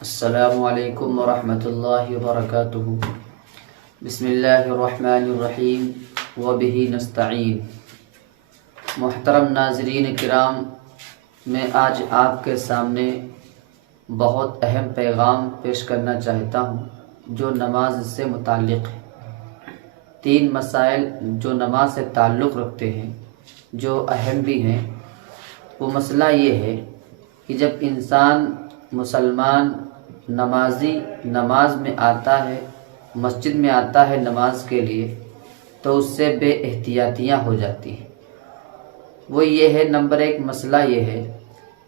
السلام علیکم ورحمۃ اللہ وبرکاتہ۔ بسم اللہ الرحمن الرحیم وبہ نستعین۔ محترم ناظرین کرام، میں آج آپ کے سامنے بہت اہم پیغام پیش کرنا چاہتا ہوں جو نماز سے متعلق ہے۔ 3 مسائل جو نماز سے تعلق رکھتے ہیں، جو اہم بھی ہیں۔ وہ مسئلہ یہ ہے کہ جب انسان مسلمان نمازی نماز میں آتا ہے، مسجد میں آتا ہے نماز کے لیے، تو اس سے بے احتیاطیاں ہو جاتی ہیں۔ وہ یہ ہے، نمبر 1 مسئلہ یہ ہے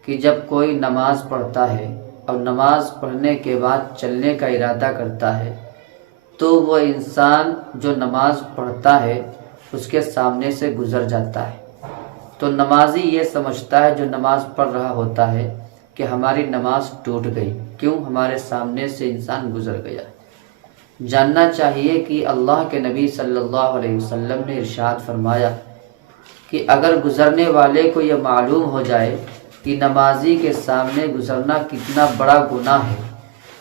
کہ جب کوئی نماز پڑھتا ہے اور نماز پڑھنے کے بعد چلنے کا ارادہ کرتا ہے تو وہ انسان جو نماز پڑھتا ہے اس کے سامنے سے گزر جاتا ہے، تو نمازی یہ سمجھتا ہے جو نماز پڑھ رہا ہوتا ہے کہ ہماری نماز ٹوٹ گئی، کیوں؟ ہمارے سامنے سے انسان گزر گیا۔ جاننا چاہیے کہ اللہ کے نبی صلی اللہ علیہ وسلم نے ارشاد فرمایا کہ اگر گزرنے والے کو یہ معلوم ہو جائے کہ نمازی کے سامنے گزرنا کتنا بڑا گناہ ہے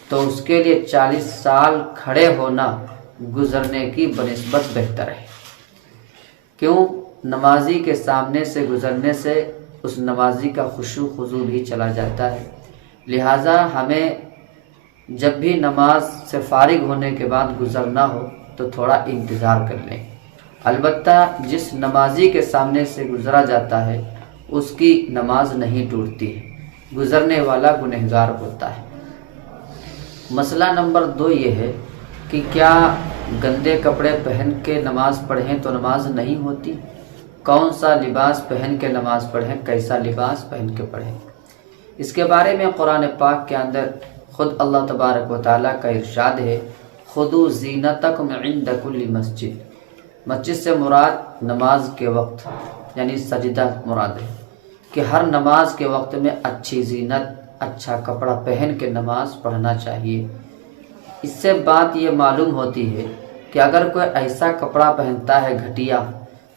تو اس کے لیے 40 سال کھڑے ہونا گزرنے کی بنسبت بہتر ہے۔ کیوں؟ نمازی کے سامنے سے گزرنے سے اس نمازی کا خشوع خضوع بھی چلا جاتا ہے۔ لہٰذا ہمیں جب بھی نماز سے فارغ ہونے کے بعد گزرنا ہو تو تھوڑا انتظار کر لیں۔ البتہ جس نمازی کے سامنے سے گزرا جاتا ہے اس کی نماز نہیں ٹوٹتی ہے، گزرنے والا گنہگار ہوتا ہے۔ مسئلہ نمبر 2 یہ ہے کہ کیا گندے کپڑے پہن کے نماز پڑھیں تو نماز نہیں ہوتی؟ کون سا لباس پہن کے نماز پڑھیں، کیسا لباس پہن کے پڑھیں؟ اس کے بارے میں قرآن پاک کے اندر خود اللہ تبارک و تعالیٰ کا ارشاد ہے، خُذُوا زِینَتَکُمْ عِندَ کُلِّ مسجد۔ مسجد سے مراد نماز کے وقت یعنی سجدہ مراد ہے کہ ہر نماز کے وقت میں اچھی زینت، اچھا کپڑا پہن کے نماز پڑھنا چاہیے۔ اس سے بات یہ معلوم ہوتی ہے کہ اگر کوئی ایسا کپڑا پہنتا ہے گھٹیا،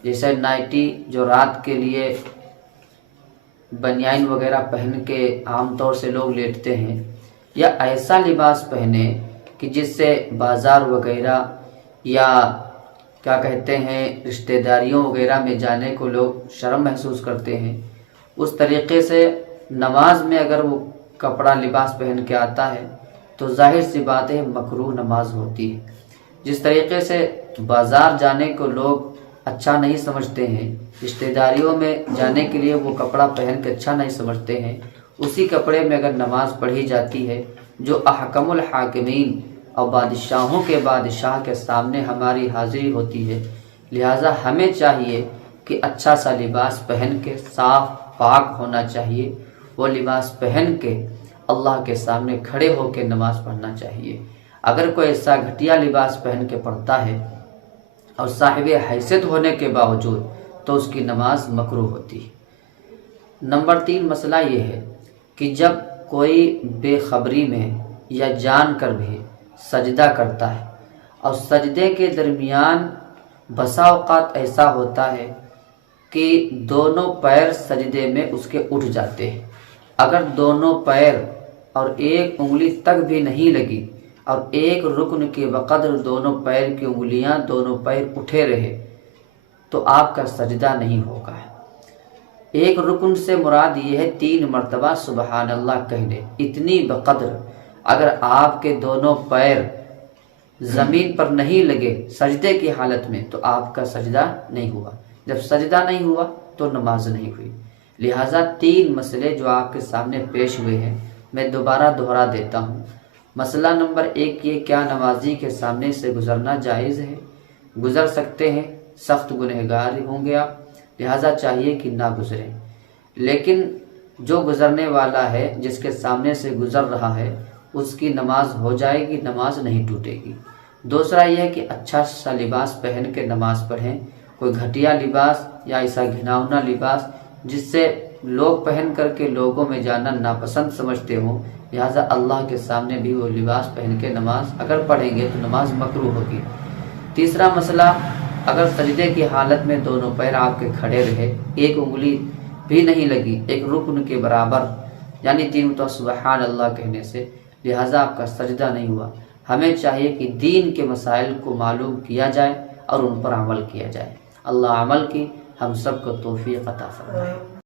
جیسے نائٹی جو رات کے لیے بنیان وغیرہ پہن کے عام طور سے لوگ لیٹتے ہیں، یا ایسا لباس پہنے کہ جس سے بازار وغیرہ یا کیا کہتے ہیں رشتہ داریوں وغیرہ میں جانے کو لوگ شرم محسوس کرتے ہیں، اس طریقے سے نماز میں اگر وہ کپڑا لباس پہن کے آتا ہے تو ظاہر سی بات ہے مکروہ نماز ہوتی ہے۔ جس طریقے سے بازار جانے کو لوگ اچھا نہیں سمجھتے ہیں، رشتہ داریوں میں جانے کے لیے وہ کپڑا پہن کے اچھا نہیں سمجھتے ہیں، اسی کپڑے میں اگر نماز پڑھی جاتی ہے جو احکم الحاکمین اور بادشاہوں کے بادشاہ کے سامنے ہماری حاضری ہوتی ہے، لہٰذا ہمیں چاہیے کہ اچھا سا لباس پہن کے صاف پاک ہونا چاہیے، وہ لباس پہن کے اللہ کے سامنے کھڑے ہو کے نماز پڑھنا چاہیے۔ اگر کوئی ایسا گھٹیا لباس پہن کے پڑھتا ہے اور صاحب حیثیت ہونے کے باوجود تو اس کی نماز مکروہ ہوتی ہے۔ نمبر 3 مسئلہ یہ ہے کہ جب کوئی بے خبری میں یا جان کر بھی سجدہ کرتا ہے اور سجدے کے درمیان بسا اوقات ایسا ہوتا ہے کہ دونوں پیر سجدے میں اس کے اٹھ جاتے ہیں، اگر دونوں پیر اور ایک انگلی تک بھی نہیں لگی اور ایک رکن کے بقدر دونوں پیر کی انگلیاں دونوں پیر اٹھے رہے تو آپ کا سجدہ نہیں ہوگا۔ ایک رکن سے مراد یہ ہے 3 مرتبہ سبحان اللہ کہہ لے، اتنی بقدر اگر آپ کے دونوں پیر زمین پر نہیں لگے سجدے کی حالت میں تو آپ کا سجدہ نہیں ہوا۔ جب سجدہ نہیں ہوا تو نماز نہیں ہوئی۔ لہٰذا 3 مسئلے جو آپ کے سامنے پیش ہوئے ہیں میں دوبارہ دہرا دیتا ہوں۔ مسئلہ نمبر 1 یہ، کیا نمازی کے سامنے سے گزرنا جائز ہے؟ گزر سکتے ہیں، سخت گنہگار ہوں گے آپ، لہٰذا چاہیے کہ نہ گزریں۔ لیکن جو گزرنے والا ہے، جس کے سامنے سے گزر رہا ہے، اس کی نماز ہو جائے گی، نماز نہیں ٹوٹے گی۔ دوسرا یہ ہے کہ اچھا سا لباس پہن کے نماز پڑھیں، کوئی گھٹیا لباس یا ایسا گھناؤنا لباس جس سے لوگ پہن کر کے لوگوں میں جانا ناپسند سمجھتے ہوں، لہٰذا اللہ کے سامنے بھی وہ لباس پہن کے نماز اگر پڑھیں گے تو نماز مکروہ ہوگی۔ تیسرا مسئلہ، اگر سجدے کی حالت میں دونوں پیر آپ کے کھڑے رہے، ایک انگلی بھی نہیں لگی ایک رکن کے برابر یعنی 3 مرتبہ سبحان اللہ کہنے سے، لہٰذا آپ کا سجدہ نہیں ہوا۔ ہمیں چاہیے کہ دین کے مسائل کو معلوم کیا جائے اور ان پر عمل کیا جائے۔ اللہ عمل کی ہم سب کو توفیق عطا فرمائے۔